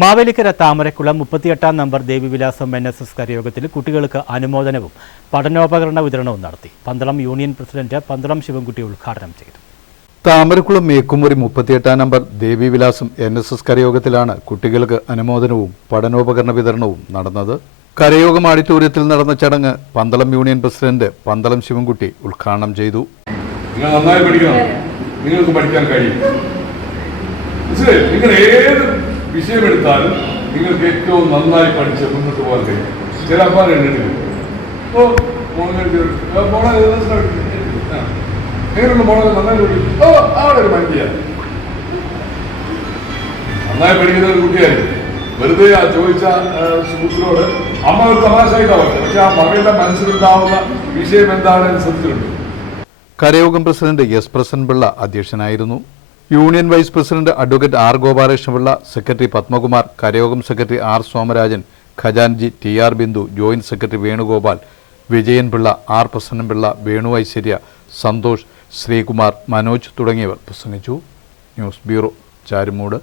Mavelikkara Thamarakulam 38-ാം number Devivilasam NSS കരയോഗത്തിൽ കുട്ടികൾക്ക് അനുമോദനവും പഠനോപകരണ വിതരണവും നടത്തി. പന്തളം യൂണിയൻ പ്രസിഡന്റ് പന്തളം ശിവൻകുട്ടി ഉദ്ഘാടനം ചെയ്തു. താമരക്കുളം മേക്കുമുറി 38-ാം നമ്പർ ദേവിവിലാസം NSS കരയോഗത്തിലാണ് കുട്ടികൾക്ക് അനുമോദനവും പഠനോപകരണ വിതരണവും നടന്നത്. കരയോഗം ഓഡിറ്റോറിയത്തിൽ നടന്ന ചടങ്ങ് പന്തളം യൂണിയൻ പ്രസിഡന്റ് പന്തളം ശിവൻകുട്ടി ഉദ്ഘാടനം ചെയ്തു. നിങ്ങൾ നന്നായി പഠിക്കണം, നിങ്ങൾക്ക് പഠിക്കാൻ കഴിയും. നിങ്ങൾ ഏത് വിഷയമെടുത്താലും നിങ്ങൾക്ക് ഏറ്റവും നന്നായി പഠിച്ച് മുന്നോട്ട് പോകാൻ കഴിയും. ചില അപ്പാൻ എങ്ങനെയുള്ള മോളെ നന്നായി പഠിക്കും. അവിടെ ഒരു മനുഷ്യാണ് നന്നായി പഠിക്കുന്ന ഒരു കുട്ടിയായിരുന്നു. വെറുതെ ആ ചോദിച്ച സുഹൃത്തിനോട് അമ്മ ഒരു തമാശയായിട്ടാവും, പക്ഷെ ആ മകളുടെ മനസ്സിലുണ്ടാവുന്ന വിഷയം എന്താണെന്ന് ശ്രദ്ധിച്ചിട്ടുണ്ട്. കരയോഗം പ്രസിഡന്റ് എസ് പ്രസന്നപിള്ള അധ്യക്ഷനായിരുന്നു. Union vice president advocate R Gopalakrishnapillai, secretary Padmakumar, കരയോഗം സെക്രട്ടറി ആർ സോമരാജൻ, ഖജാൻജി TR Bindu, joint secretary Venugopal, Vijayanpillai, R Prasannapillai, Venu Aishwarya, Santhosh, Sreekumar, Manoj തുടങ്ങിയവർ പ്രസംഗിച്ചു. News bureau, Charummood.